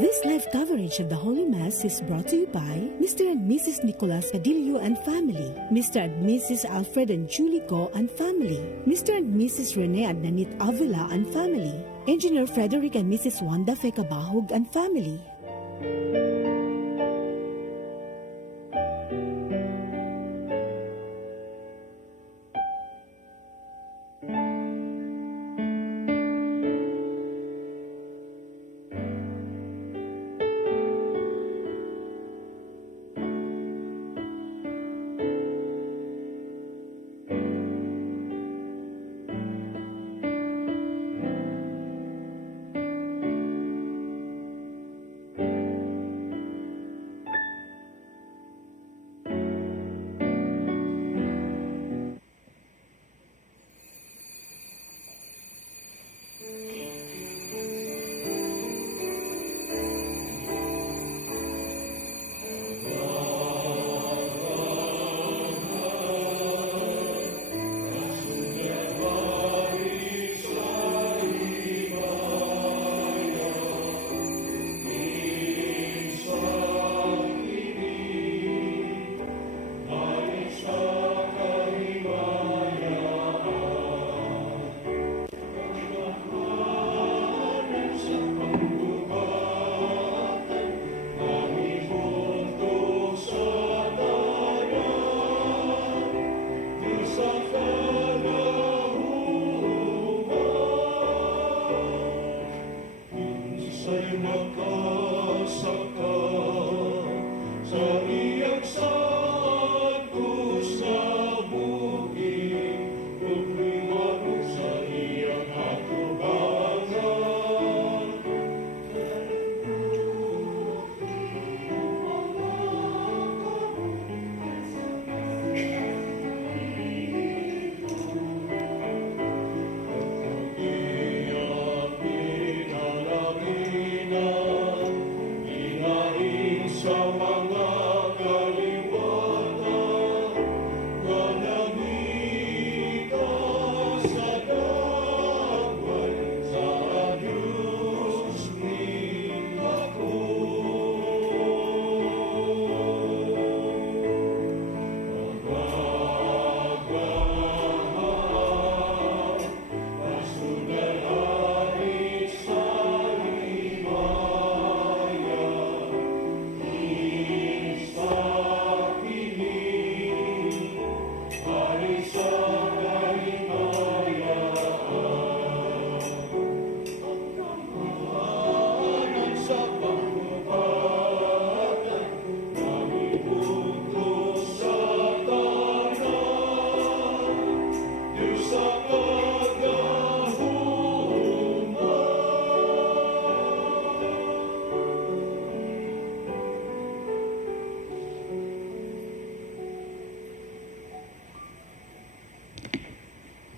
This live coverage of the Holy Mass is brought to you by Mr. and Mrs. Nicolas Cadillo and family, Mr. and Mrs. Alfred and Julie Go and family, Mr. and Mrs. Rene and Nanit Avila and family, Engineer Frederick and Mrs. Wanda Fekabahog and family.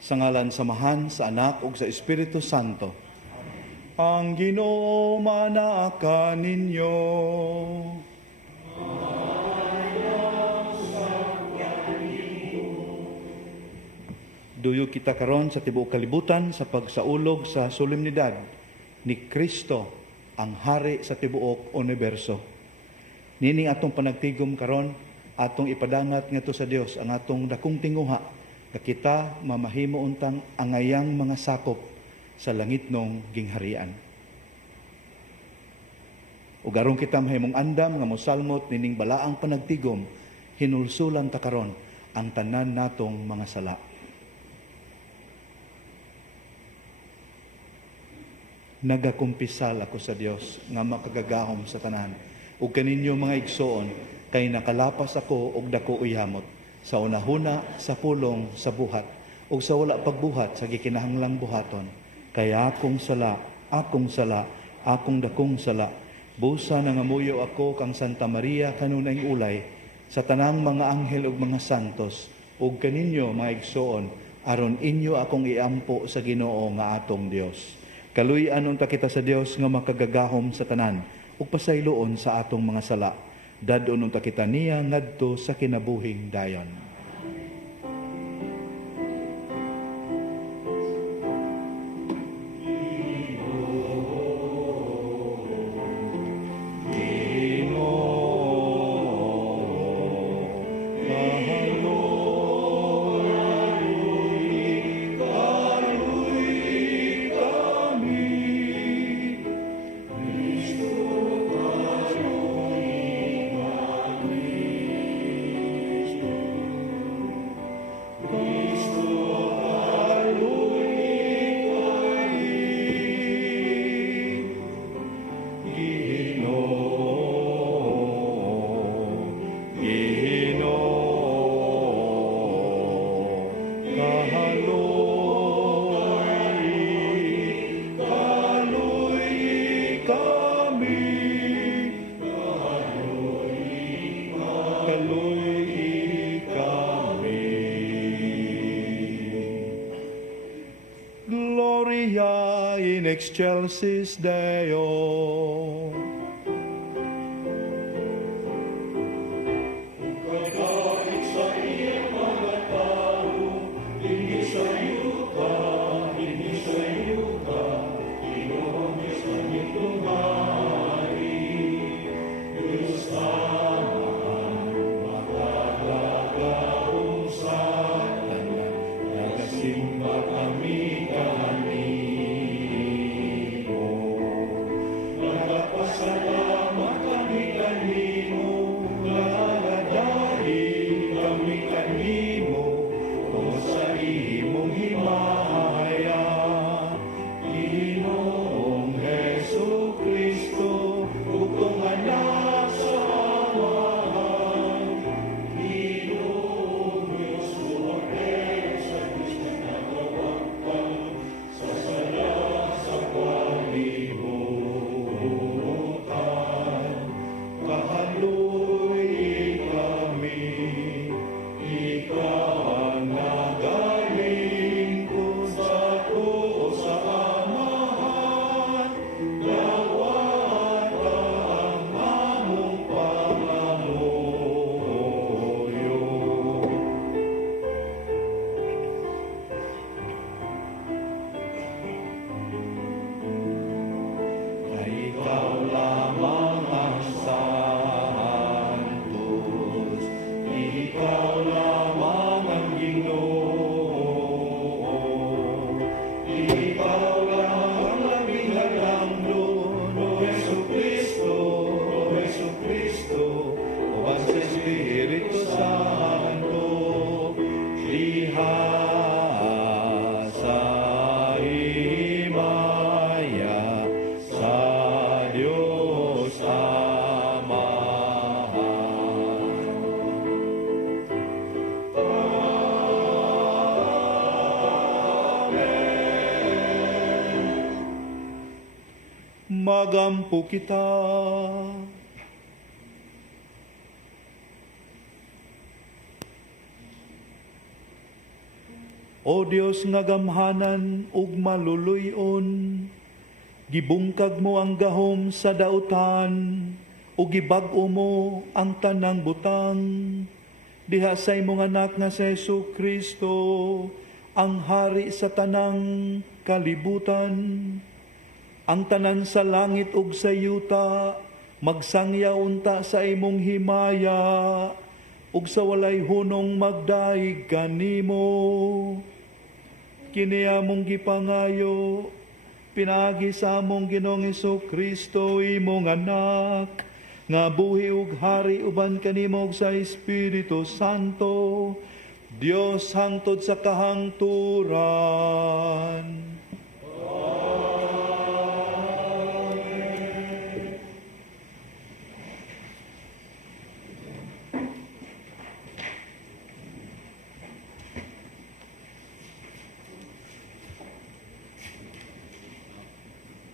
Sa ngalan samahan, sa Anak ug sa Espiritu Santo. Ang Ginoo manaa ninyo. Duyog kita karon sa tibuok kalibutan sa pagsaulog sa solemnidad ni Kristo, ang hari sa tibuok universo. Nining atong panagtigom karon, atong ipadangat ngadto sa Dios ang atong dakong tinguha na kita mamahimo untang angayang mga sakop sa langitnong gingharian. Ug aron kita mahimong andam nga mosalmot nining balaang panagtigom, hinulsulan ta karon ang tanan natong mga sala. Nagakumpisal ako sa Dios nga makagagahom sa tanan, ug kaninyo mga igsoon kay nakalapas ako og dako uyamot sa unahuna, sa pulong, sa buhat, o sa wala pagbuhat sa gikinahanglang buhaton. Kaya akong sala, akong dakong sala. Busa nangamuyo ako kang Santa Maria kanunay ulay, sa tanang mga anghel ug mga santos, ug kaninyo mga igsoon, aron inyo akong iampo sa Ginoo nga atong Dios. Kaluy-an unta kita sa Dios nga makagagahom sa tanan, ug pasayloon sa atong mga sala. Dadon unta kita niya ngadto sa kinabuhing dayon. excelsis Deo. Magampo kita. O Dios nga gamhanan ug maluluyon, gibungkag mo ang gahom sa dautan, ug gibag-o mo ang tanang butang. Diha sa imong anak nga si Jesucristo, ang hari sa tanang kalibutan. Ang tanan sa langit ug sa yuta, magsangyaw unta sa imong himaya, ug sa walay hunong magdaig kanimo. Kini among gipangayo, pinagi sa among Ginoong Jesucristo, imong anak, nga buhi ug hari uban kanimo ug sa Espiritu Santo, Dios hangtod sa kahangturan.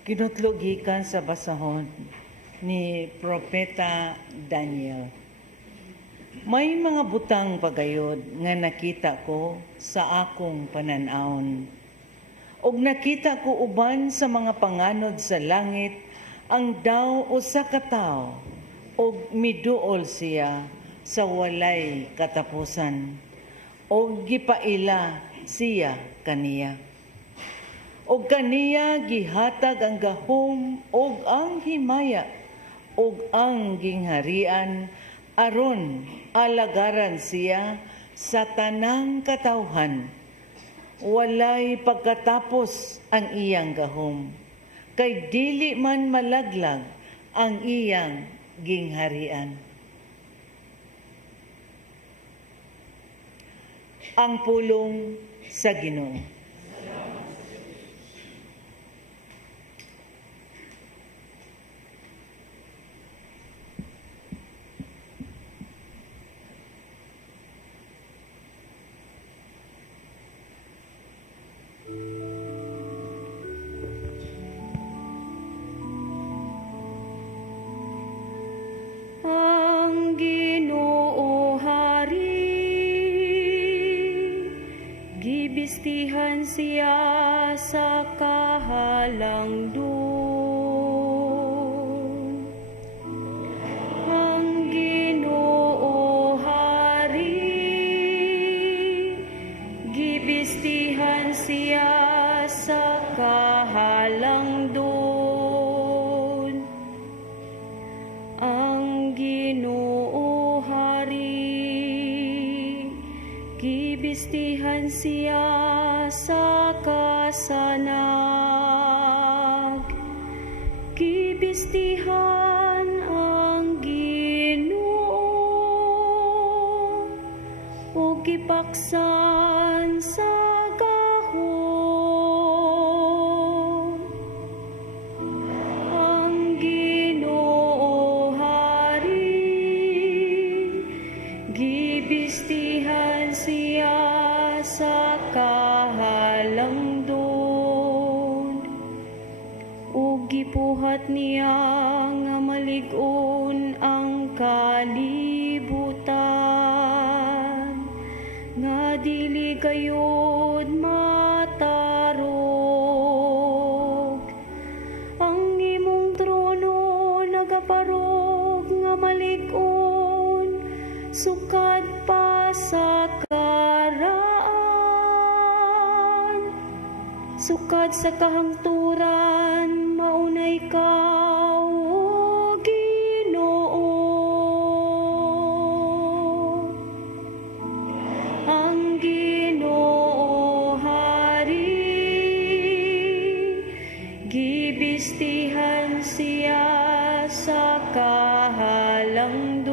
Kinutlog gikan sa basahon ni Propeta Daniel. May mga butang pagayod nga nakita ko sa akong pananawon. Og nakita ko uban sa mga panganod sa langit ang daw usa ka tawo, og miduol siya sa walay katapusan. Og gipaila siya kaniya. Og kaniya gihatag ang gahom og ang himaya og ang gingharian aron alagaran siya sa tanang katawhan. Walay pagkatapos ang iyang gahom, kay dili man malaglag ang iyang gingharian. Ang pulong sa Ginoo. Gibistihan siya sa kaharian. halangdon. Ang Ginoo Hari, gibistihan siya sa kahalangdon. Ang Ginoo Hari, gibistihan siya sa kasanag. Gibistihan ang Ginoo o gipaksan sa gahom. Ang Ginoo Hari, gibistihan siya sa kahalangdon. O gipuhat niya nga malig-on ang kalibutan, nga dili gayud matarog. Ang imong trono nagaparog nga malig-on, sukad pa sa karaan. Sukad sa kahangturan, maunay ikaw, O Ginoo. Ang Ginoo Hari, gibistihan siya sa kahalangdon.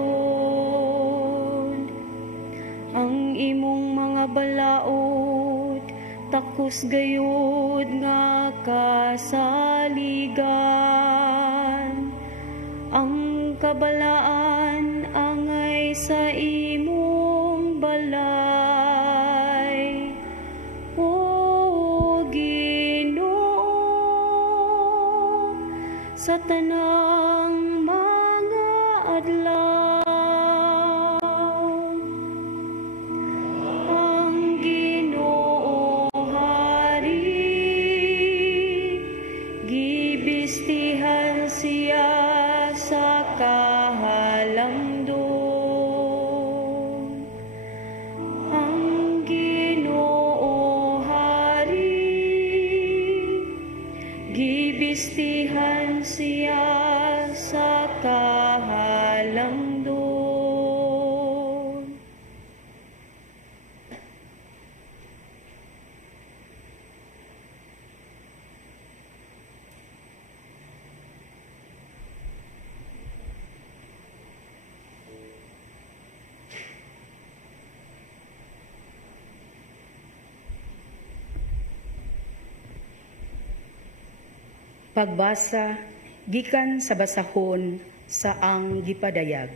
Ang imong mga balaod, takos gayud nga kasaligan. Ang kabalaan angay sa imong balay, O Ginoo, sa tanang mga adlaw. Ang Ginoo Hari, gibistihan siya sa kahalangdon. Ang Ginoo Hari, gibistihan siya sa kahalangdon. Pagbasa gikan sa basahon sa ang gipadayag.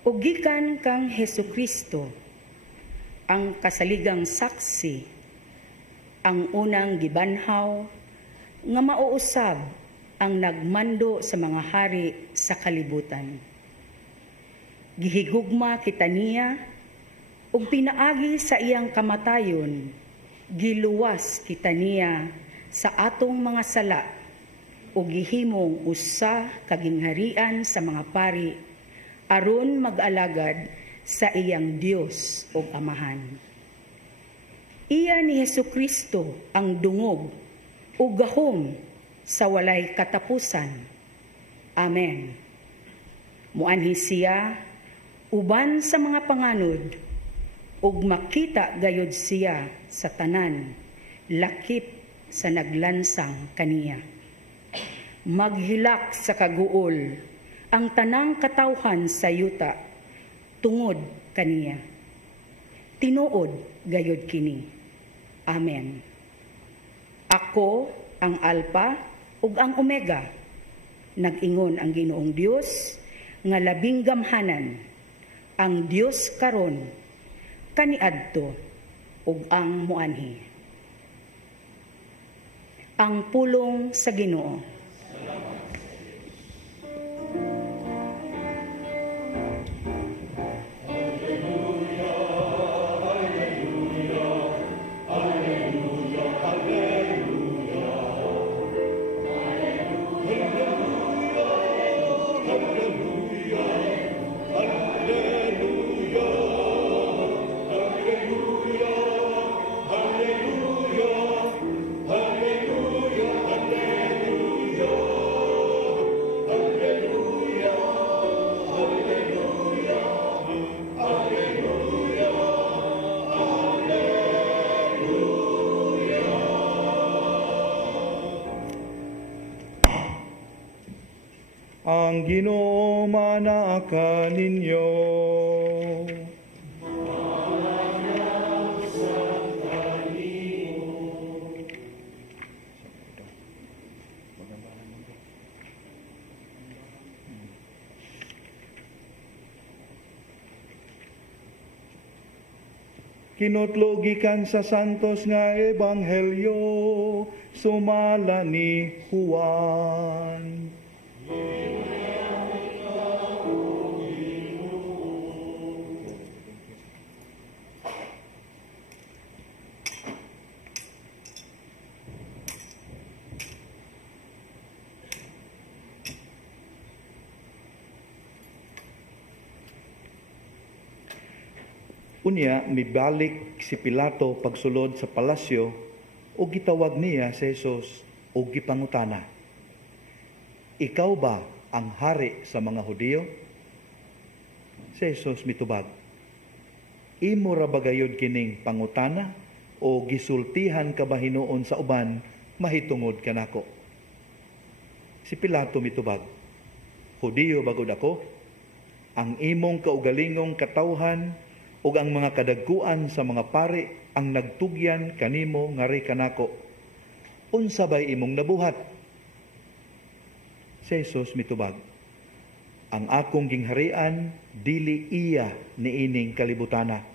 Ug gikan kang Hesukristo, ang kasaligang saksi, ang unang gibanhaw nga mauusab ang nagmando sa mga hari sa kalibutan. Gihigugma kita niya ug pinaagi sa iyang kamatayon, giluwas kita niya sa atong mga sala o gihimong usa kagingharian sa mga pari aron mag-alagad sa iyang Dios o Amahan. Iya ni Hesukristo ang dungog o gahom sa walay katapusan. Amen. Muanhi siya uban sa mga panganod ug makita gayud siya sa tanan, lakip sa naglansang kaniya. Maghilak sa kaguol ang tanang katawhan sa yuta, tungod kaniya. Tinuod gayud kini. Amen. Ako ang Alpha ug ang Omega, nag-ingon ang Ginoong Dios, nga labing gamhanan, ang Dios karon, kaniadto ug ang muanhi. Ang pulong sa Ginoo. Alleluia, alleluia, alleluia, Ang Ginoo manaka ninyo. Kinutlogikan sa santos nga ebanghelyo, sumala ni Juan. Unya, mibalik si Pilato pagsulod sa palasyo o gitawag niya si Jesus o gipangutana. Ikaw ba ang hari sa mga Hudiyo? Si Jesus mitubag. Imo ra ba gayud kining pangutana o gisultihan ka ba hinuon sa uban mahitungod kanako? Si Pilato mitubag. Hudiyo bagod ako? Ang imong kaugalingong katawhan ug ang mga kadagkuan sa mga pari ang nagtugyan kanimo ngari kanako. Unsa bay imong nabuhat? Si Jesus mitubag. Ang akong gingharian dili iya niining kalibutana.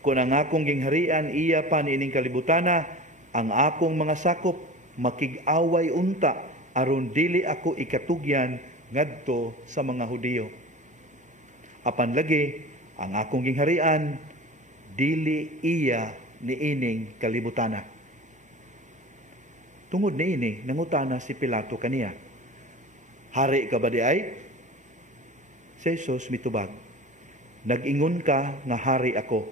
Kung ang akong gingharian iya pa niining kalibutana, ang akong mga sakop makig-away unta aron dili ako ikatugyan ngadto sa mga Hudiyo. Apan lagi, ang akong gingharian, dili iya niining kalibutana. Tungod niini, nangutana si Pilato kaniya, hari ka ba di ay? Si Jesus mitubag, nag-ingon ka nga hari ako.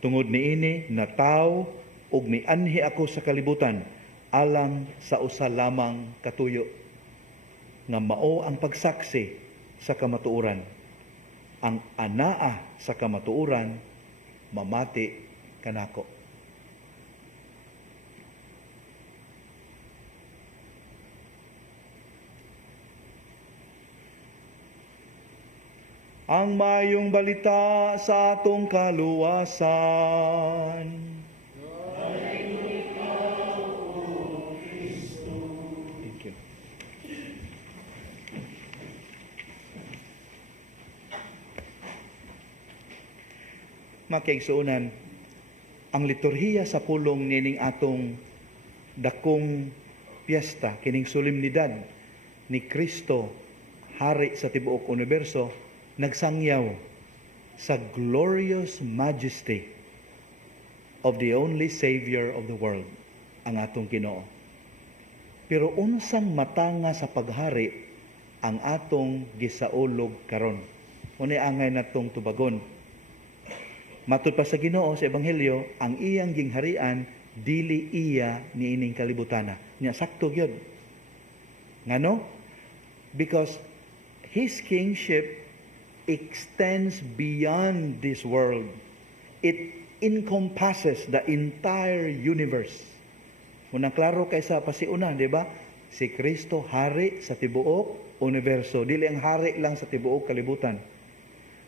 Tungod niini, nataw ug mianhi ako sa kalibutan, alang sa usa lamang katuyo, nga mao ang pagsaksi sa kamatuoran. Ang anaa sa kamatuoran, mamati kanako. Ang mayong balita sa atong kaluwasan. Thank you. Makaigsuunan, ang liturhiya sa pulong nining atong dakong piyesta, kining solemnidad ni Kristo, hari sa tibuok universo, nagsangyaw sa glorious majesty of the only Savior of the world, ang atong Ginoo. Pero unsang matanga sa paghari ang atong gisaulog karon. Unay angay natong tubagon. Matud pa sa Ginoo sa ebanghelyo, ang iyang gingharian dili iya niining kalibutana. Nya sakto gyud. Ngano? Because his kingship extends beyond this world. It encompasses the entire universe. Unang klaro kay sa pasiuna, di ba? Si Kristo hari sa tibuok universo, dili ang hari lang sa tibuok kalibutan.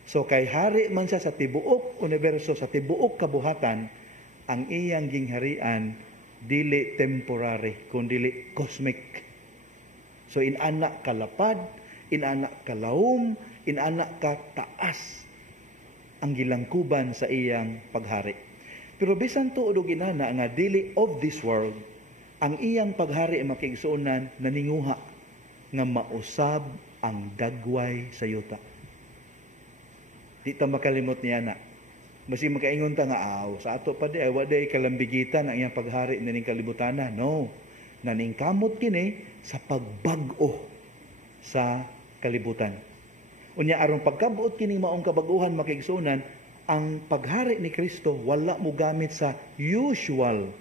So kay hari man siya sa tibuok universo, sa tibuok kabuhatan, ang iyang gingharian dili temporary, kundi cosmic. So inanak kalapad, inanak kalawom, inanak ka taas ang gilangkuban sa iyang paghari. Pero bisan tuod og inana nga dili of this world, ang iyang paghari ay makigsuonan naninguha nga mausab ang dagway sa yuta. Di ta makalimot niya na. Basi makaingon ta nga, sa ato pa di, wa di kalambigitan ang iyang paghari naning kalibutana. No. Naning kamot kini sa pagbag-o sa kalibutan. Unya aron pagkabuot kining maong kabaguhan makigsunan, ang paghari ni Kristo wala mo gamit sa usual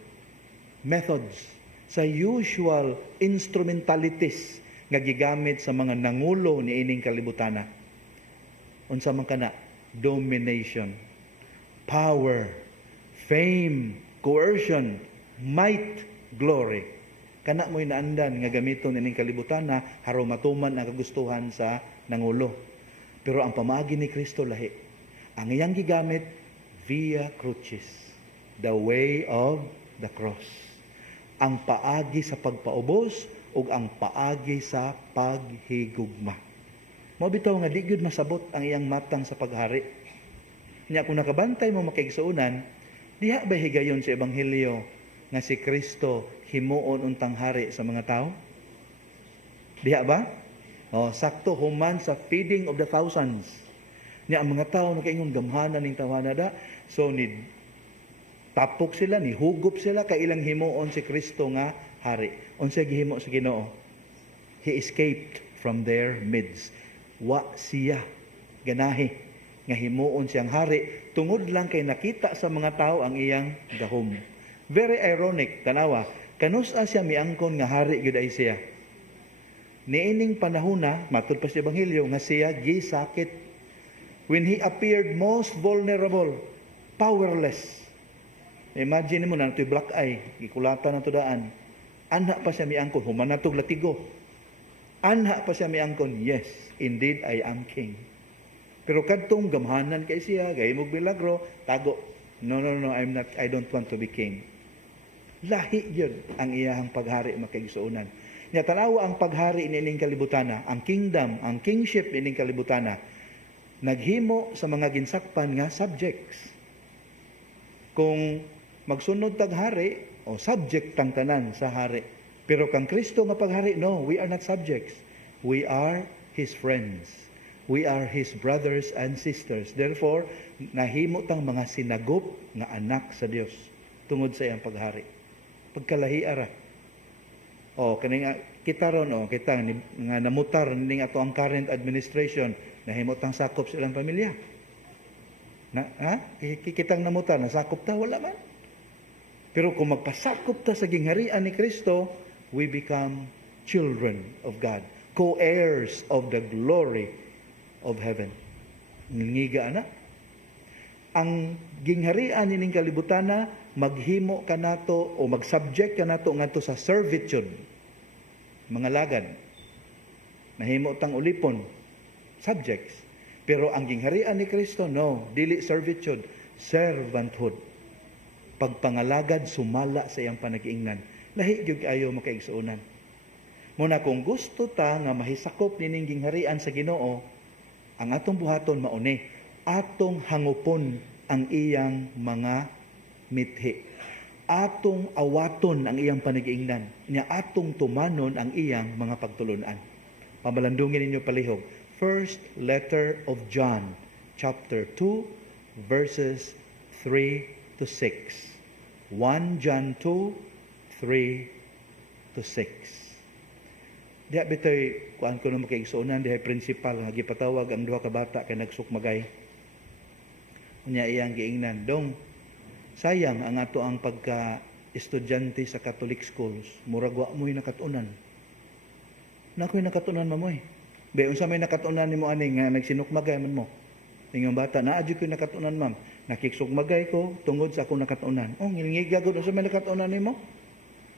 methods, sa usual instrumentalities nga gigamit sa mga nangulo ni ining kalibutana. Unsa man kana? Domination, power, fame, coercion, might, glory. Kana mo'y naandan nga gamiton ining kalibutan na haro matuman ang kagustuhan sa nangulo. Pero ang pamaagi ni Kristo lahi. Ang iyang gigamit via crucis, the way of the cross. Ang paagi sa pagpaubos ug ang paagi sa paghigugma. Mao bitaw nga di gyud masabot ang iyang matang sa paghari. Nya kung nakabantay mo makaigsuunan, diha ba higayon sa ebanghelyo nga si Kristo himuon untang hari sa mga tao? Diha ba? Sakto human sa feeding of the thousands. Nya ang mga tao nakaingon gamhanan ning tawanada, so ni tapok sila, ni hugop sila kay ilang himuon si Kristo nga hari. Unsa gihimo sa Ginoo? He escaped from their midst. Wa siya ganahi nga himuon siyang hari tungod lang kay nakita sa mga tao ang iyang gahom. Very ironic, tanawa, kanusa siya miangkon nga hari gyud ay siya. Niining panahona, matud pa sa ebanghelyo nga siya gisakit. When he appeared most vulnerable, powerless. Imagine mo na ito'y black eye, gikulatan na tudaan. Anha pa siya miangkon, humanatog latigo. Anha pa siya miangkon, yes, indeed I am king. Pero kadtong gamhanan kay siya, gahimog milagro, tago. No, I don't want to be king. Lahi yun ang iyahang paghari makaigsuunan. Nya tanawa ang paghari nining kalibutana, ang kingdom, ang kingship nining kalibutana, naghimo sa mga ginsakpan nga subjects. Kung magsunod tag hari, o subject tang tanan sa hari. Pero kang Kristo nga paghari, no, we are not subjects. We are His friends. We are His brothers and sisters. Therefore, nahimo tang mga sinagop nga anak sa Dios tungod sa iyang paghari. Pagkalahi ara. Kaning kita ron, kita nga namutar ning ato ang current administration, nahimo tang sakop sa ilang pamilya. Kitang namutar, nasakop ta, wala man. Pero kung magpasakop ta sa gingharian ni Kristo, we become children of God, co-heirs of the glory of heaven. Ngingiga na. Ang gingharian nining kalibutana, maghimo ka nato o mag-subject ka nato ngadto sa servitude. Mga lagad. Nahimo tang ulipon. Subjects. Pero ang gingharian ni Kristo, no, dili servitude, servanthood. Pagpangalagad, sumala sa iyang panagiingnan. Lahi gyud kayo makaigsuunan. Muna kung gusto ta nga mahisakop nining gingharian sa Ginoo, ang atong buhaton mauni, atong hangupon ang iyang mga mithi. Atong awaton ang iyang panagiingnan. Nya atong tumanon ang iyang mga pagtulunan. Pamalandungin ninyo palihog. First letter of John, chapter 2, verses 3 to 6. 1 John 2, 3 to 6. Diya bitoy, kuan ko na makaigsuunan, diya principal, nga gipatawag ang duha ka bata kay nagsukmagay. Unya iyang giingnan, dong, sayang ang ato ang pagka-estudyante sa Catholic schools, murag wa mo'y nakatunan. Nako'y nakatunan mamoy. Be, unsa may nakatunan ni mo ani nga nagsinukmagay man mo. Ingong bata, naadyo ko nakatunan ma'am. Nakiksukmagay ko tungod sa akong nakatunan. Ngilngiga gud unsa may nakatunan nimo?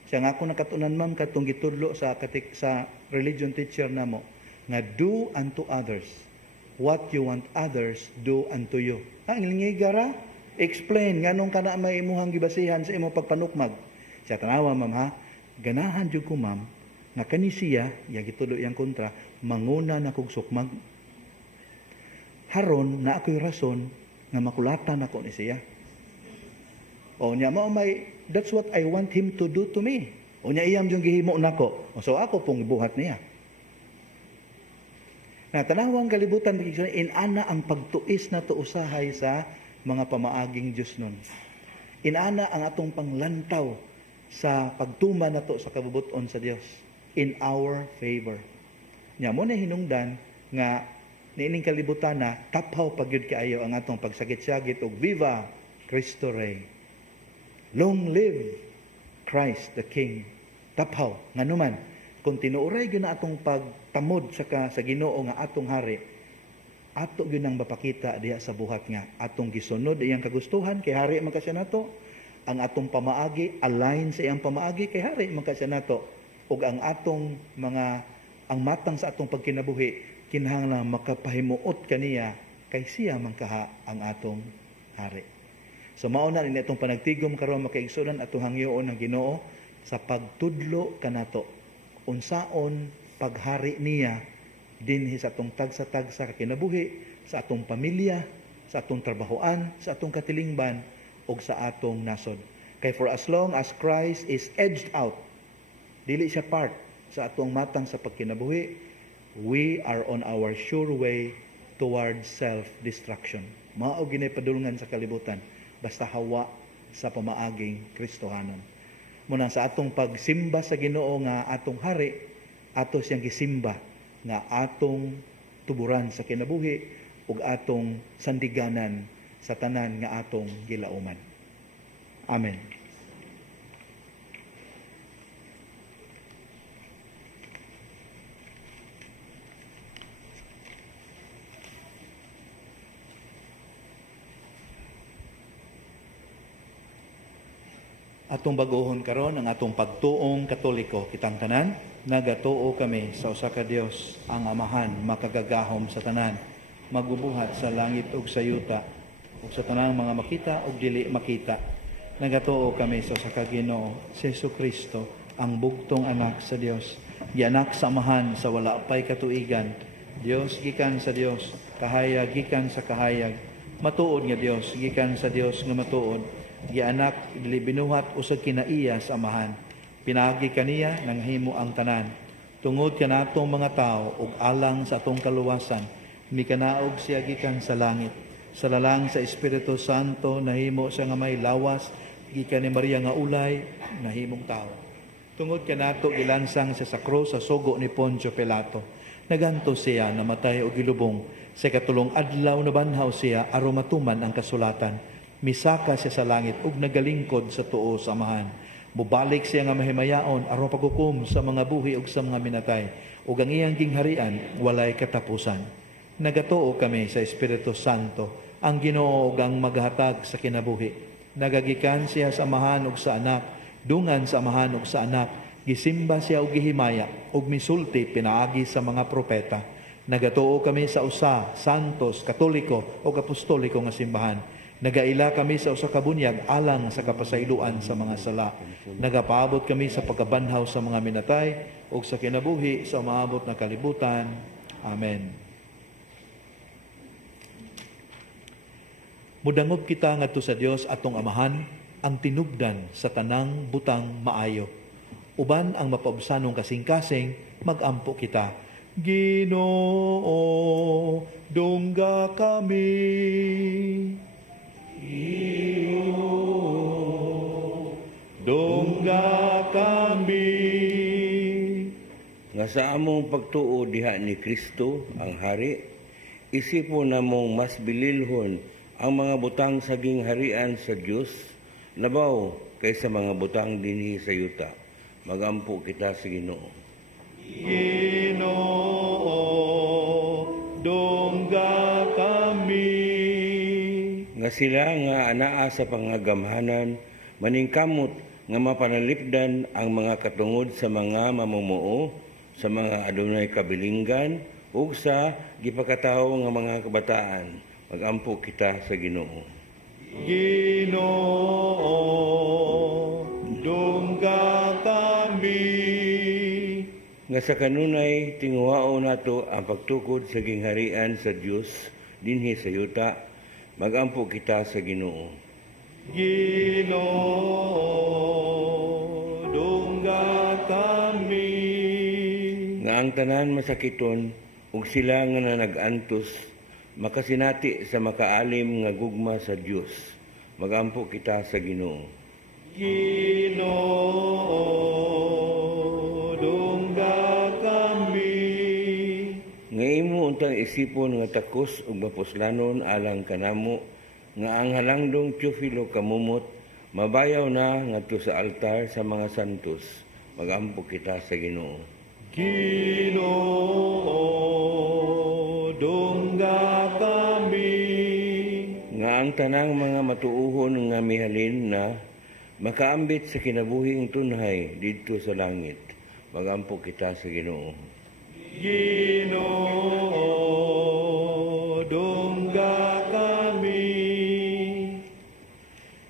Siya nga ako nakatunan ma'am katong gitudlo sa religion teacher namo nga do unto others what you want others do unto you. Ngilngiga ra, explain nganong kana may imuhang gibasihan sa imong pagpanukmag. Siya tanawa ma'am ha, ganahan jud ko ma'am nga kani siya, gitulo iyang kontra, manguna na kog sukmag. Haron na ako'y rason nga makulatan ako ni siya. Nya mo may, that's what I want him to do to me. Nya iyam yung gihimo nako. So ako pong buhat niya. Na tanawang kalibutan inana ang pagtuis na to usahay sa mga pamaaging Dios nun. Inana ang atong panglantaw sa pagtuman nato sa kabubuton sa Dios in our favor. Nya mo na hinungdan nga niining kalibutan na taphaw pagyud kaayo ang atong pagsagit-sagit og Viva Cristo Rey. Long live Christ the King. Taphaw nganuman kung tinuoray gyud na atong pagtamod sa Ginoo nga atong hari, ato gyud nang mapakita diha sa buhat nga atong gisunod iyang kagustuhan kay hari man kasi nato, ang atong pamaagi align sa iyang pamaagi kay hari man ka siya nato, ug ang atong ang matang sa atong pagkinabuhi kinahanglan makapahimuot kaniya kay siya man kaha ang atong hari. So mao na ini atong panagtigom karon makaigsunan atong hangyoon ng Ginoo sa pagtudlo kanato unsaon paghari niya dinhi sa atong tagsa-tagsa ka kinabuhi, sa atong pamilya, sa atong trabahoan, sa atong katilingban ug sa atong nasod. Kay for as long as Christ is edged out, dili siya part sa atong matang sa pagkinabuhi, we are on our sure way towards self-destruction. Mao ginay padulngan sa kalibutan basta hawa sa pamaaging Kristohanon. Muna sa atong pagsimba sa Ginoo nga atong hari, ato siyang gisimba nga atong tuburan sa kinabuhi ug atong sandiganan sa tanan nga atong gilauman. Amen. Atong baguhon karon ang atong pagtuong Katoliko. Kitang tanan, nagatuo kami sa usa ka Dios, ang Amahan, makagagahom sa tanan, magubuhat sa langit ug sa yuta, ug sa tanang mga makita ug dili makita. Nagatuo kami sa usa ka Ginoo, si Jesucristo, ang bugtong anak sa Dios, gianak sa Amahan sa wala pay katuigan, Dios gikan sa Dios, kahayag gikan sa kahayag, matuod nga Dios gikan sa Dios nga matuod, gianak dili binuhat usag kinaiya sa Amahan, pinagi kaniya nang himo ang tanan, tungod kanatong mga tao ug alang sa atong kaluwasan, mikanaog siya gikan sa langit, sa lalang sa Espiritu Santo nahimo siya nga may lawas gikan ni Maria nga ulay nahimong tao, tungod kanato gilansang siya sa krus sa sugo ni Poncio Pilato, naganto siya namatay og gilubong, sa katulong adlaw na banhaw siya aron matuman ang kasulatan, misaka siya sa langit ug nagalingkod sa tuo sa Amahan. Mubalik siya nga mahimayaon aron paghukom sa mga buhi ug sa mga minatay, ug ang iyang gingharian walay katapusan. Nagatuo kami sa Espiritu Santo, ang Ginoo ug ang maghatag sa kinabuhi. Nagagikan siya sa Amahan ug sa Anak, dungan sa Amahan ug sa Anak, gisimba siya ug gihimaya ug misulti pinaagi sa mga propeta. Nagatuo kami sa usa, santos, katoliko ug apostoliko nga simbahan. Nagaila kami sa usa ka bunyag alang sa kapasayloan sa mga sala. Nagapaabot kami sa pagkabanhaw sa mga minatay ug sa kinabuhi sa maabot na kalibutan. Amen. Mudangob kita ngadto sa Dios atong Amahan, ang tinubdan sa tanang butang maayo. Uban ang mapaubsanong kasing-kasing, magampo kita. Ginoo, dungga kami. Dungga kami. Nga sa among pagtuo diha ni Kristo ang hari, isipon namong mas bililhon ang mga butang saging harian sa Dios labaw kaysa mga butang dinhi sa yuta. Magampo kita sa Ginoo. Ginoo, dungga kami. Nga sila nga anaa sa pangagamhanan, maningkamot nga mapanalipdan ang mga katungod sa mga mamumuo, sa mga adunay kabilinggan, ug sa gipakatawo nga mga kabataan. Magampo kita sa Ginoo. Ginoo, dungga kami. Nga sa kanunay, tinguwao nato ang pagtukod sa gingharian sa Dios dinhi sa yuta. Magampo kita sa Ginoo. Ginoo, dungga kami. Nga ang tanan masakiton ug sila nga nag-antos makasinati sa makaalim nga gugma sa Dios. Magampo kita sa Ginoo. Ginoo, dungga kami. Nga imo untang isipon nga takos ug mapuslanon alang kanamo, nga ang halangdong Teofilo kamumot, mabayaw na ngadto sa altar sa mga santos. Magampo kita sa Ginoo. Ginoo, dungga kami. Nga ang tanang mga matuuhon nga mihalin na makaambit sa kinabuhing tunhay didto sa langit. Magampo kita sa Ginoo. Ginoo, dungga kami.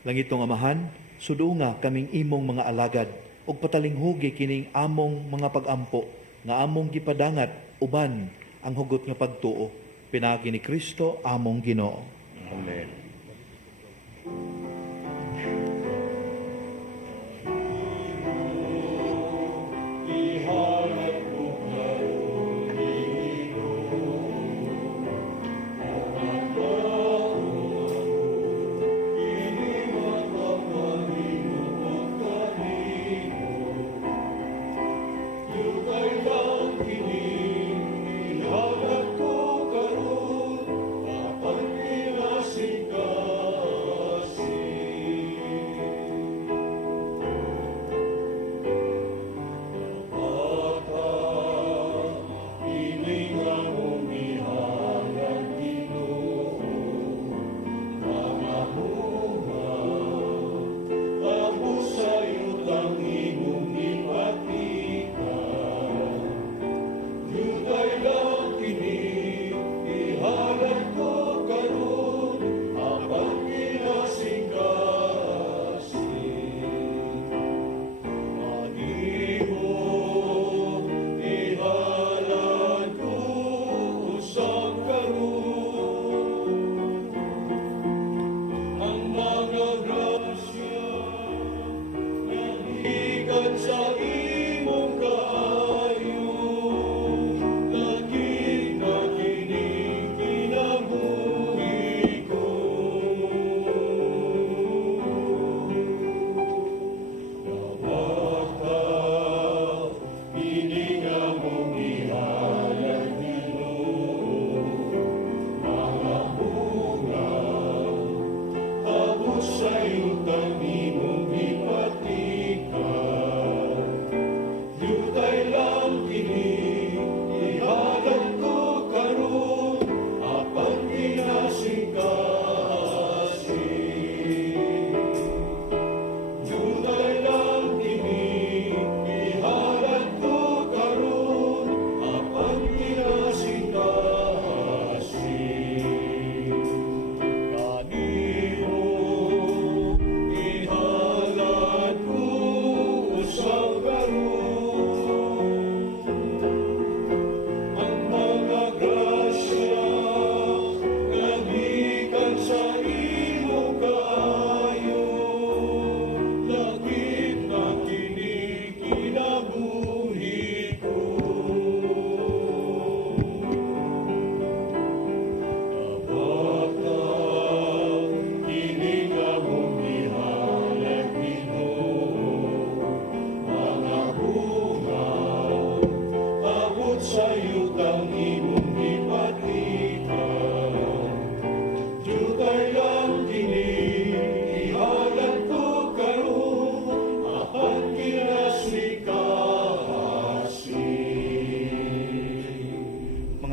Langitong Amahan, sudunga kaming imong mga alagad ug patalinghugi kining among mga pagampo nga among gipadangat uban ang hugot nga pagtuo. Pinagi ni Kristo among Ginoo. Amen.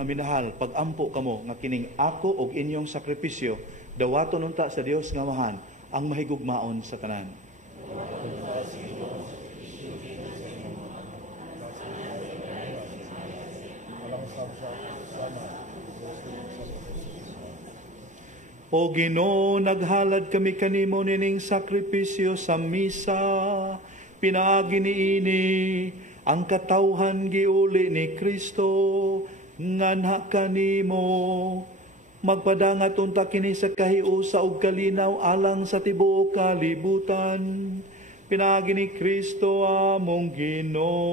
Minahal, pag-ampo kamo nga kining ako og inyong sakripisyo, dawaton unta sa Dios nga Amahan ang mahigugmaon sa tanan. O Ginoo, naghalad kami kanimo nining sakripisyo sa misa, pinaagi niini ang katawhan giuli ni Kristo, nganha kanimo magpadangat unta kini sa kahiusa ug kalinaw alang sa tibuok kalibutan. Pinaagi ni Kristo among Ginoo.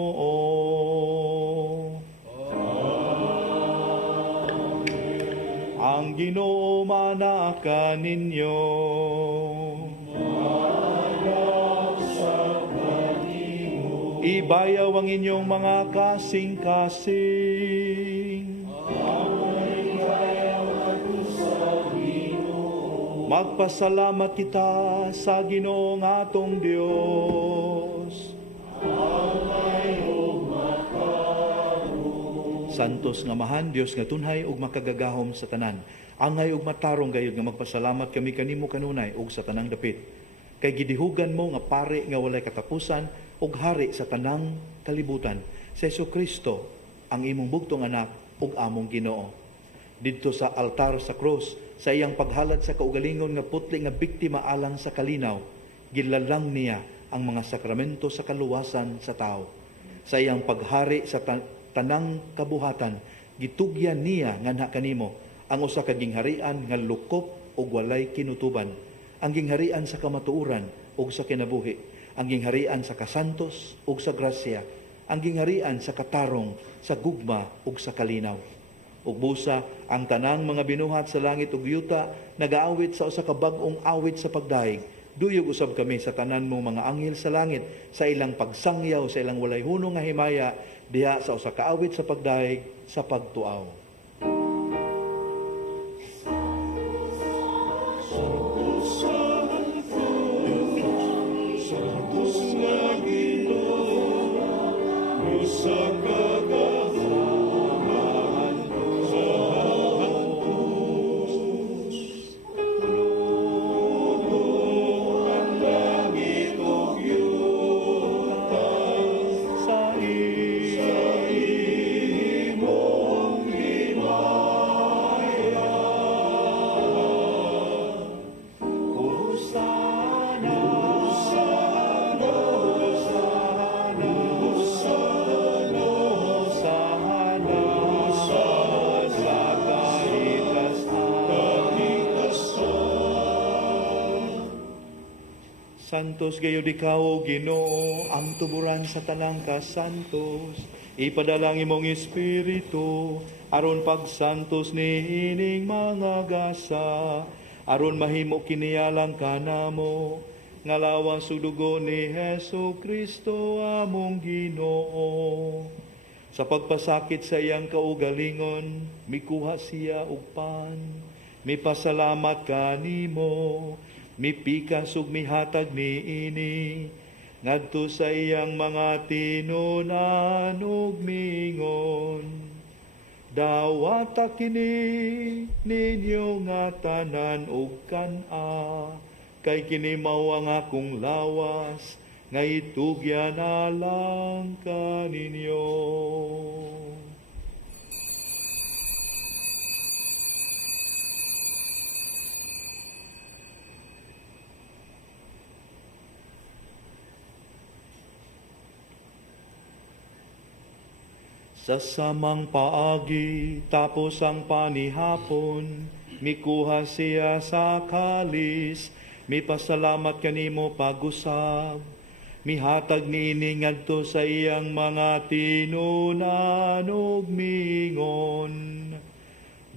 Ang Ginoo manaka ninyo. Ibayaw ang inyong mga kasing-kasing. Magpasalamat kita sa Ginoong atong Dios. Santos nga Amahan, Dios nga tunhay ug makagagahom sa tanan. Angay ug matarong gayud nga magpasalamat kami kanimo kanunay ug sa tanang dapit. Kay gidihugan mo nga pare nga walay katapusan ug hari sa tanang kalibutan. Si Jesucristo ang imong bugtong anak ug among Ginoo. Didto sa altar sa krus, sa iyang paghalad sa kaugalingon nga putli nga biktima alang sa kalinaw, gilalang niya ang mga sakramento sa kaluwasan sa tao. Sa iyang paghari sa tanang kabuhatan, gitugyan niya nga kanimo ang usa ka gingharian nga lukop ug walay kinutuban, ang gingharian sa kamatuoran ug sa kinabuhi, ang gingharian sa kasantos ug sa grasya, ang gingharian sa katarong, sa gugma ug sa kalinaw. Ug busa ang tanang mga binuhat sa langit ug yuta nagaawit sa usa ka bag-ong awit sa pagdaig. Duyog usab kami sa tanan mong mga anghel sa langit sa ilang pagsangyaw sa ilang walay hunong nga himaya diha sa usa ka awit sa pagdaig sa pagtuaw. Santos gayud ikaw, Ginoo, ang tuburan sa tanang kasantos. Ipadalang imong Espiritu, aron pagsantos ni ining mga gasa, aron mahimo kiniyalang kanamo, ngalawas ug dugo ni Jesucristo among Ginoo. Sa pagpasakit sa iyang kaugalingon, mikuha siya og pan, mipasalamat kanimo, mipikas ug mihatag niini ngadto sa iyang mga tinunan ug mingon. Dawata kini ninyo nga tanan ug kan-a, kay kini mao ang akong lawas nga itugyan alang kaninyo. Sa samang paagi, tapos ang panihapon, mikuha siya sa kalis, mipasalamat kanimo pag-usab, mihatag niini ngadto sa iyang mga tinunan ug mingon.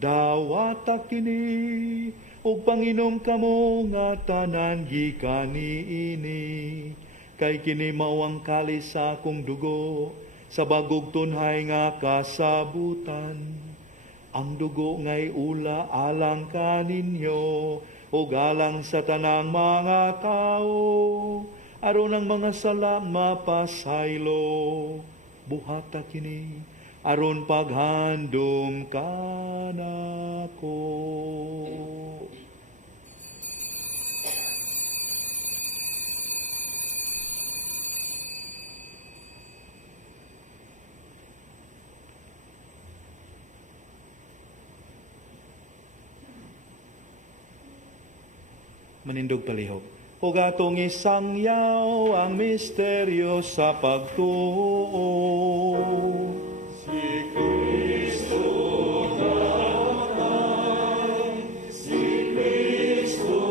Dawata kini, ug panginom kamo nga tanan gikan niini, kay kini mao ang kalis sa akong dugo, sa bagog tunhay nga kasabutan. Ang dugo nga'y ula alang kaninyo, o galang sa tanang mga tao, aron ang mga sala mapasaylo. Buhata kini, aron paghandom kanako. Manindog palihog. Ug atong isangyaw ang misteryo sa pagtuo. Si Kristo namatay, si Kristo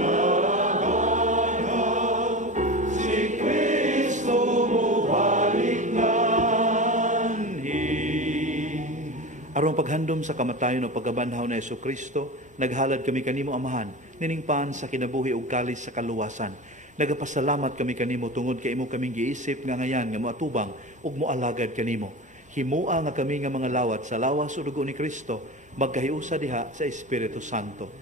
naganaw, si Kristo mubalik nanhin. Aron paghandom sa kamatayon o pagkabanhaw na Jesucristo, naghalad kami kanimo Amahan, niningpan sa kinabuhi ug kalis sa kaluwasan. Nagapasalamat kami kanimo tungod kay imo kaming giisip nga ngayan nga moatubang ug moalagad kanimo. Himua nga kami nga mga lawat sa lawas ug dugo ni Kristo magkahiusa diha sa Espiritu Santo.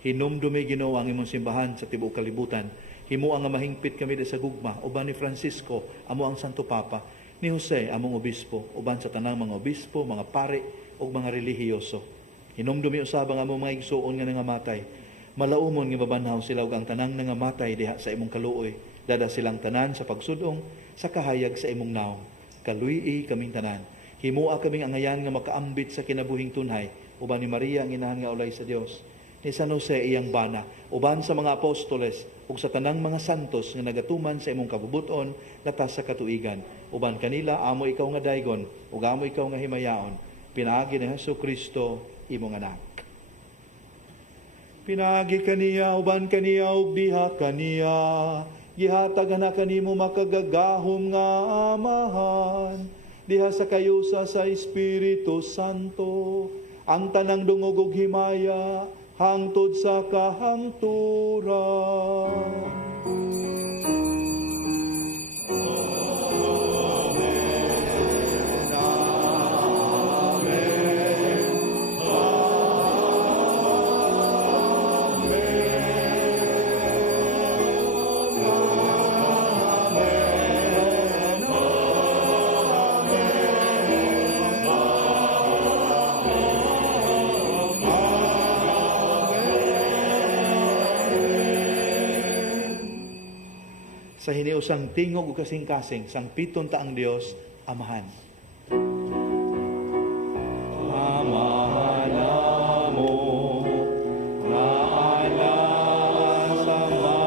Hinumdumi Ginoo ang imong simbahan sa tibuok kalibutan. Himua nga mahingpit kami sa gugma uban ni Francisco amo ang Santo Papa, ni Jose among obispo uban sa tanang mga obispo, mga pare ug mga relihiyoso. Hinumdumi usab ang among mga igsuon nga nangamatay. Malaumon nga mabanhaw sila ug ang tanang nangamatay diha sa imong kaluoy. Dada silang tanan sa pagsudong sa kahayag sa imong naong. Kaluyi kaming tanan. Himua kaming angayan nga makaambit sa kinabuhing tunhay. Uban ni Maria ang inahan nga ulay sa Dios. Ni San Jose iyang bana. Uban sa mga apostoles ug sa tanang mga santos nga nagatuman sa imong kabubuton latas sa katuigan. Uban kanila amo ikaw nga daygon ug amo ikaw nga himayaon. Pinaagi ni Hesukristo imong anak. Pinagi kaniya, uban kaniya, ug diha kaniya. Gihatag na kanimo makagagahom nga amahan. Diha sa kayusa sa Espiritu Santo. Ang tanang dungog ug himaya, hangtod sa kahangturan. Sa hiniusang tingog o kasing-kasing, sang piton taang Diyos, Amahan. Amahan mo, naala sa mga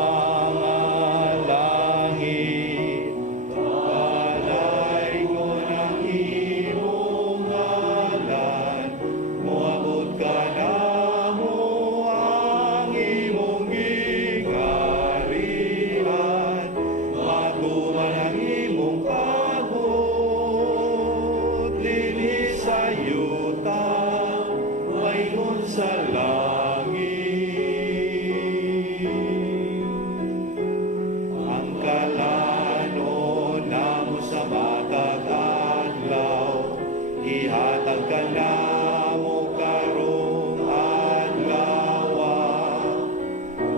langit, balay ko ng imong ngalan, muabot ka na mo ang imong gingarihan. Matuman ang imong pagod, linis sa yuta, mayroon sa langit. Ang kalanon na mo sa matag adlaw, ihatag ka na mo karong adlawa,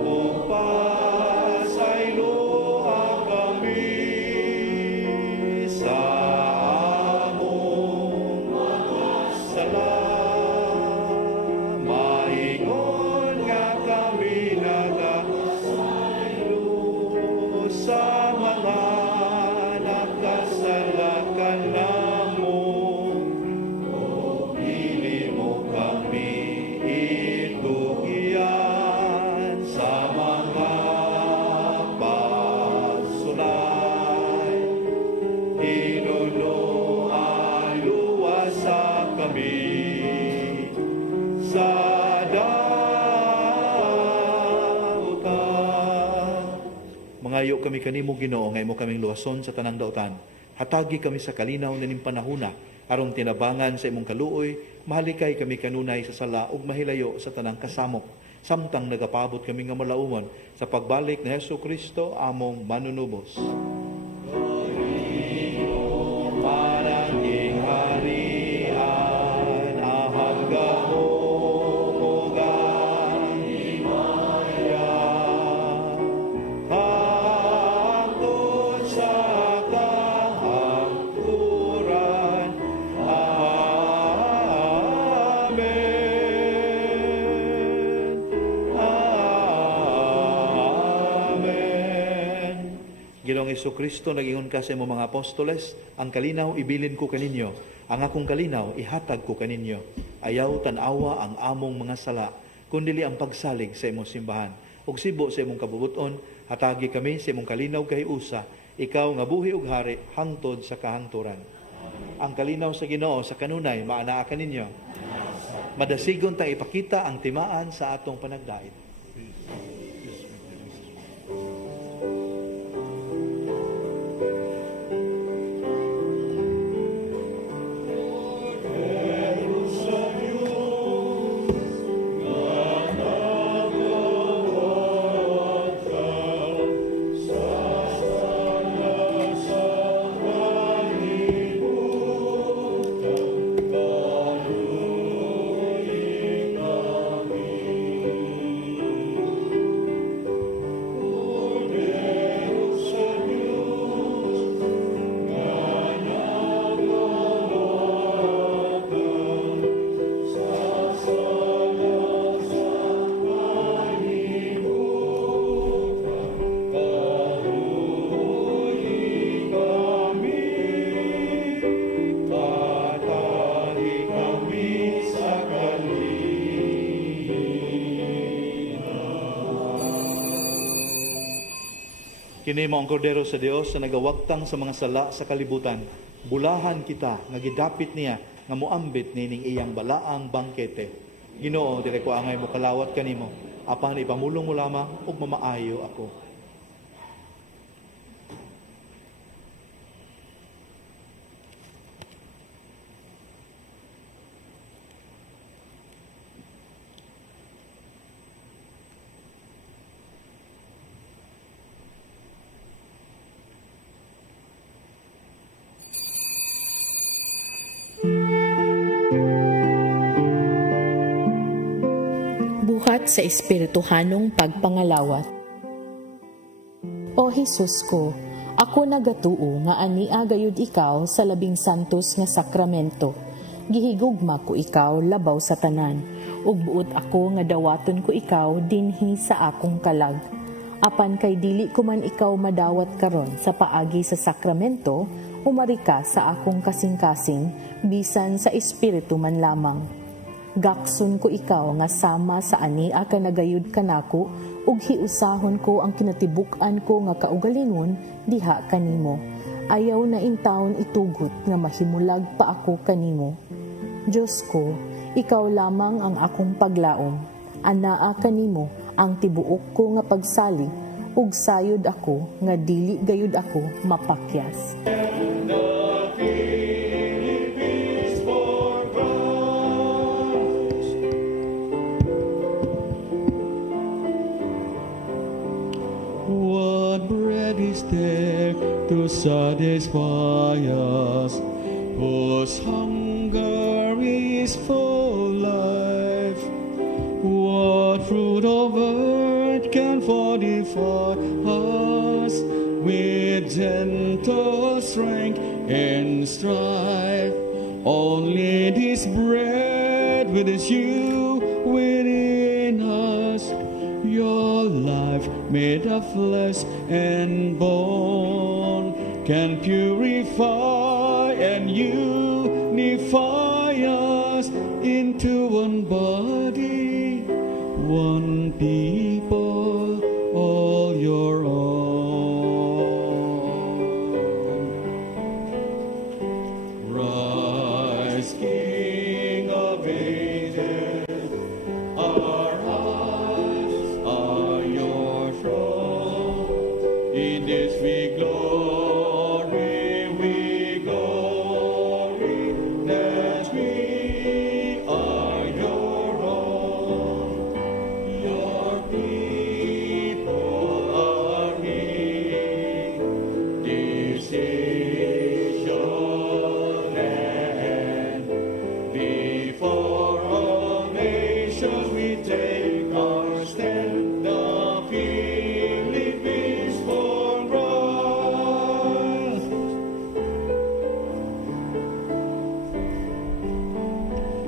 upasaylo sa among sala. Maingon nga kami nagasayo sa mga nakasalakan namo. O pili mo kami itugian sa mga pasulay. Inuno aluwasa kami sa dautan. Mangayo kami kanimo Ginoo nga imo kaming luwason sa tanang dautan. Hatagi kami sa kalinaw na ning panahuna aron tinabangan sa imong kaluoy, mahalikay kami kanunay sa sala ug mahilayo sa tanang kasamok. Samtang nagapabot kami nga malaumon sa pagbalik ni Hesukristo among manunubos. Pananging harian, ahang gamugan, himaya, hangtod sa kahangturan. Amen. Amen. Ginoong Hesukristo, nag-ingon ka sa imong mga apostoles, ang kalinaw ibilin ko kaninyo, ang akong kalinaw ihatag ko kaninyo. Ayaw tanawa ang among mga sala, kundili ang pagsalig sa imong simbahan. Ug sibo sa imong kabubuton, hatagi kami sa imong kalinaw kay usa, ikaw nga buhi ug hari hangtod sa kahangturan. Ang kalinaw sa Ginoo sa kanunay maanaa kaninyo. Madasigon tang ipakita ang timaan sa atong panagdait. Kini mao ang kordero sa Dios sa nagawagtang sa mga sala sa kalibutan. Bulahan kita nga gidapit niya nga moambit nining iyang balaang bangkete. Ginoo, dili ko angay mo kalawat kanimo, apan ipamulong mo lamang ug mamaayo ako. Buhat sa espirituhanong pagpangalawat. O Hesus ko, ako nagatuo nga ania gayud ikaw sa labing santos nga sakramento. Gihigugma ko ikaw labaw sa tanan, ug buot ako nga dawaton ko ikaw dinhi sa akong kalag. Apan kay dili ko man ikaw madawat karon sa paagi sa sakramento, umari ka sa akong kasing-kasing, bisan sa espiritu man lamang. Gakson ko ikaw nga sama sa ania ka nagayud kanako ug hiusahon ko ang kinatibuk-an ko nga kaugalingon diha kanimo. Ayaw na intawon itugot nga mahimulag pa ako kanimo. Diyos ko, ikaw lamang ang akong paglaom. Anaa kanimo ang tibuok ko nga pagsalig ug sayod ako nga dili gayud ako mapakyas. There to satisfy us, whose hunger is for life. What fruit of earth can fortify us with gentle strength and strife? Only this bread with its you within us, your life made of flesh and bone, can purify and unify us into one body, one people, all your own. Rise, King of ages, our eyes are your throne. In this we glory, that we are your own. Your people are we. This is your land. Before all nations we take our stand. The Philippines for Christ.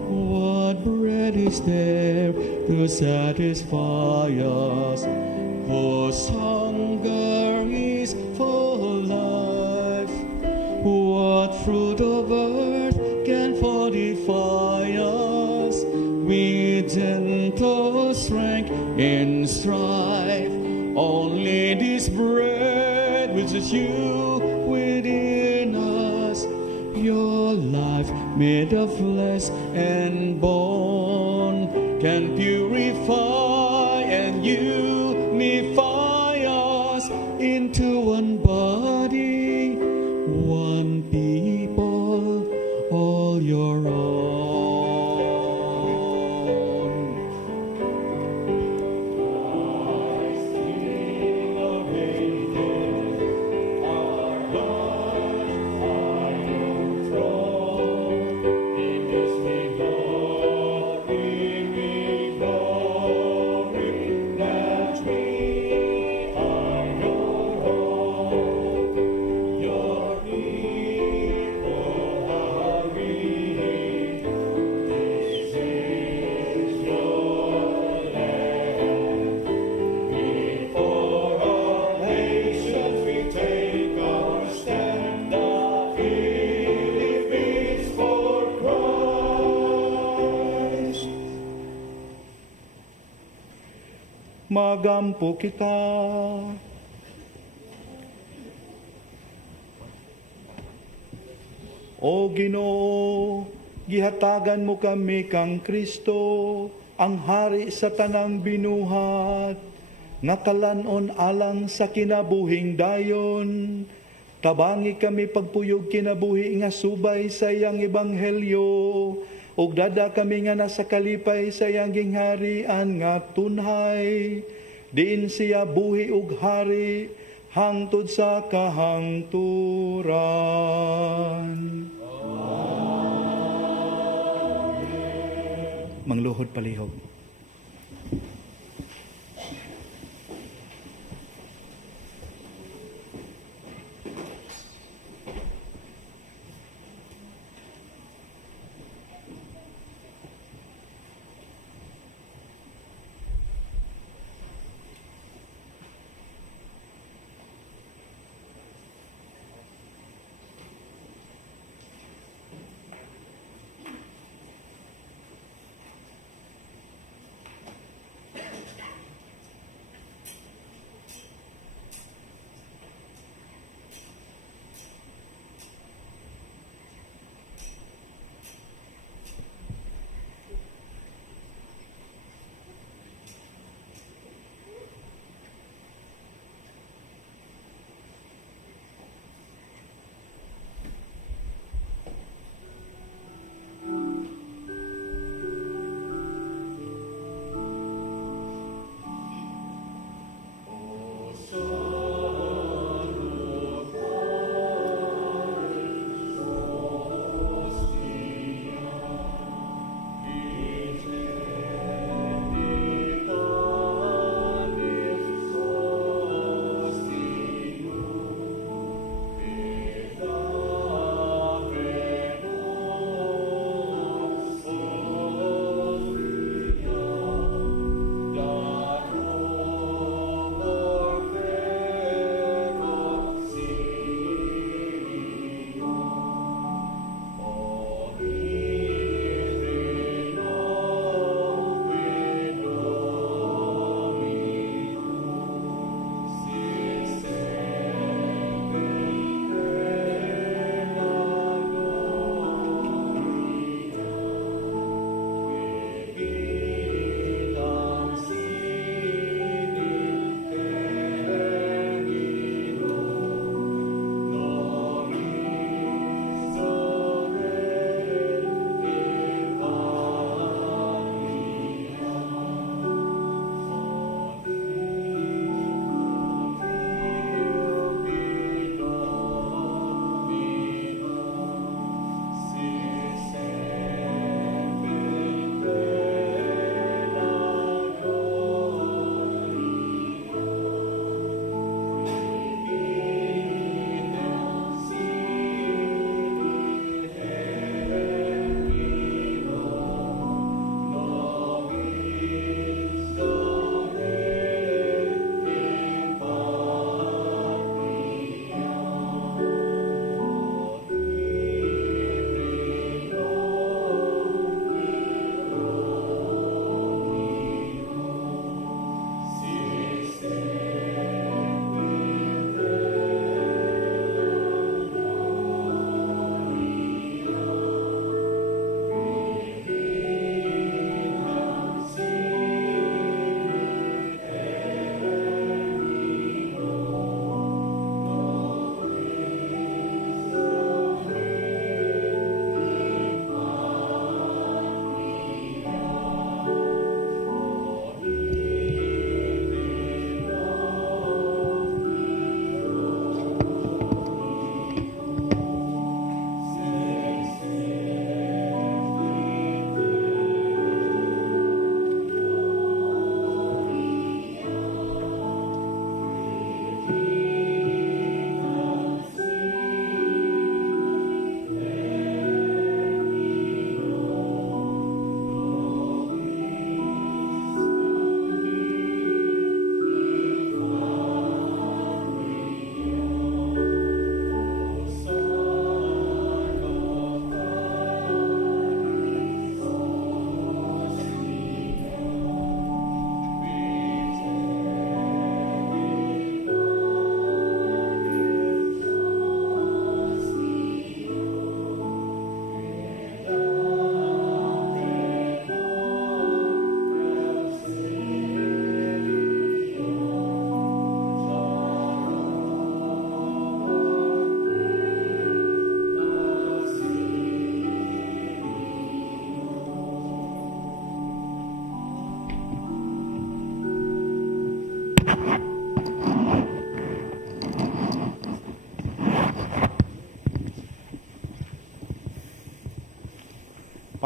What bread is there to satisfy us, whose hunger is for life? What fruit of earth can fortify us with gentle strength and strife? Only this bread which is you within us, your life made of flesh and bone, can purify and unify us into one body, one people, all your own. Magampo kita. O Ginoo, gihatagan mo kami kang Kristo, ang hari sa tanang binuhat, nakalanon alang sa kinabuhing dayon. Tabangi kami pagpuyog kinabuhi nga subay sa iyang ebanghelyo, ug dada kami nga nasa kalipay sa iyang gingharian nga tunhay. Diin siya buhi ug hari hangtod sa kahangturan. Mangluhod palihog.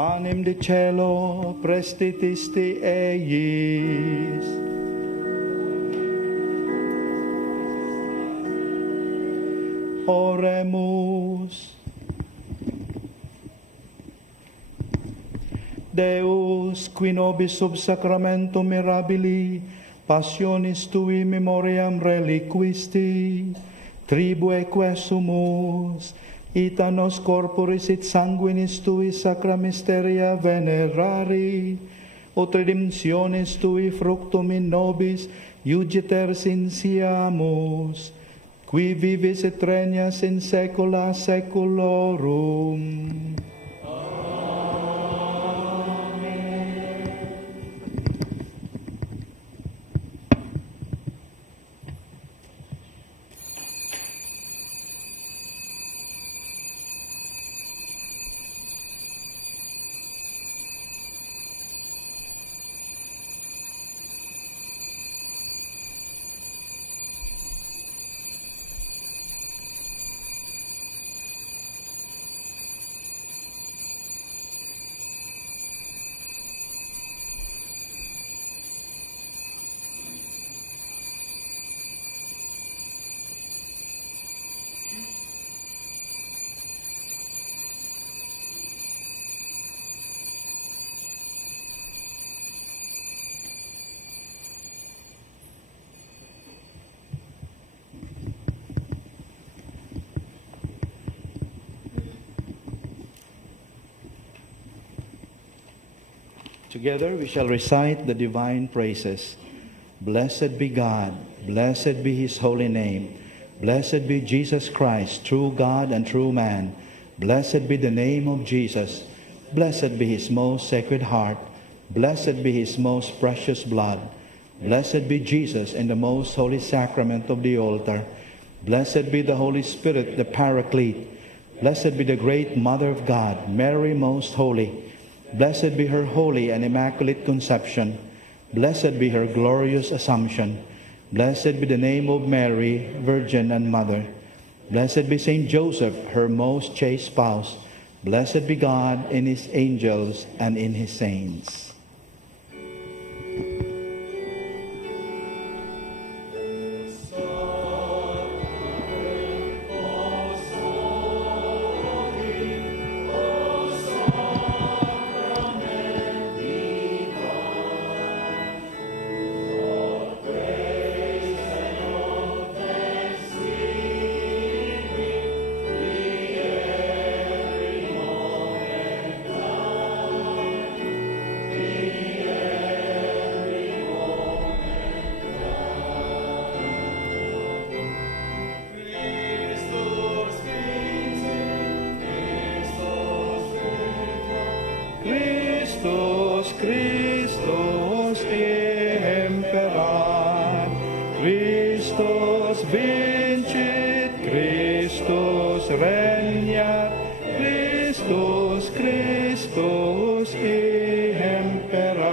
Panem de cielo, prestitisti eiis. Oremus. Deus, qui nobis sub sacramento mirabili, passionis tui memoriam reliquisti, tribue quesumus, ita nos corporis et sanguinis tui sacra mysteria venerari, ut redemptionis tui fructum in nobis iugiter sinsiamus, qui vivis et regnas in saecula saeculorum. Together we shall recite the divine praises. Blessed be God, blessed be his holy name, blessed be Jesus Christ, true God and true man, blessed be the name of Jesus, blessed be his most sacred heart, blessed be his most precious blood, blessed be Jesus in the most holy sacrament of the altar, blessed be the Holy Spirit, the Paraclete, blessed be the great Mother of God, Mary most holy, blessed be her holy and immaculate conception. Blessed be her glorious assumption. Blessed be the name of Mary, Virgin and Mother. Blessed be Saint Joseph, her most chaste spouse. Blessed be God in his angels and in his saints. Christus imperat, Christus vincit, Christus regnat, Christus imperat.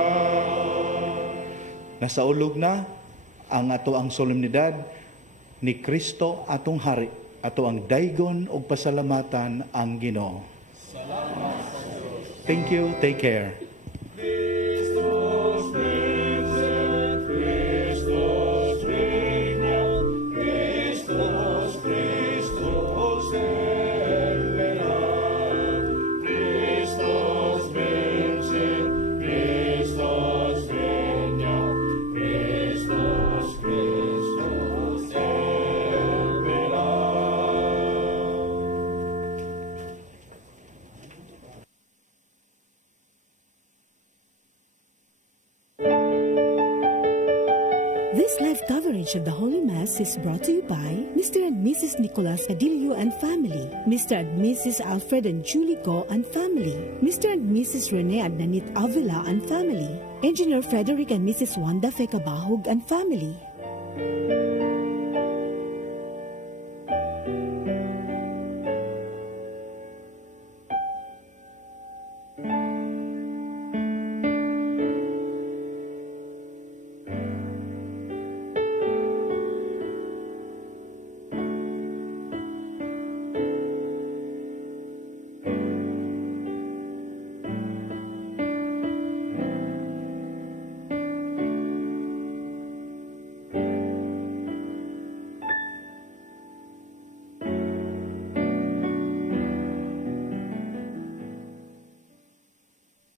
Nasaulog na ang ato ang solemnidad ni Kristo atong hari, ato ang daygon og pasalamatan ang Ginoo. Thank you. Take care. This live coverage of the Holy Mass is brought to you by Mr. and Mrs. Nicolas Cadillo and family, Mr. and Mrs. Alfred and Julie Go and family, Mr. and Mrs. Rene and Nanit Avila and family, Engineer Frederick and Mrs. Wanda Fecabahog and family.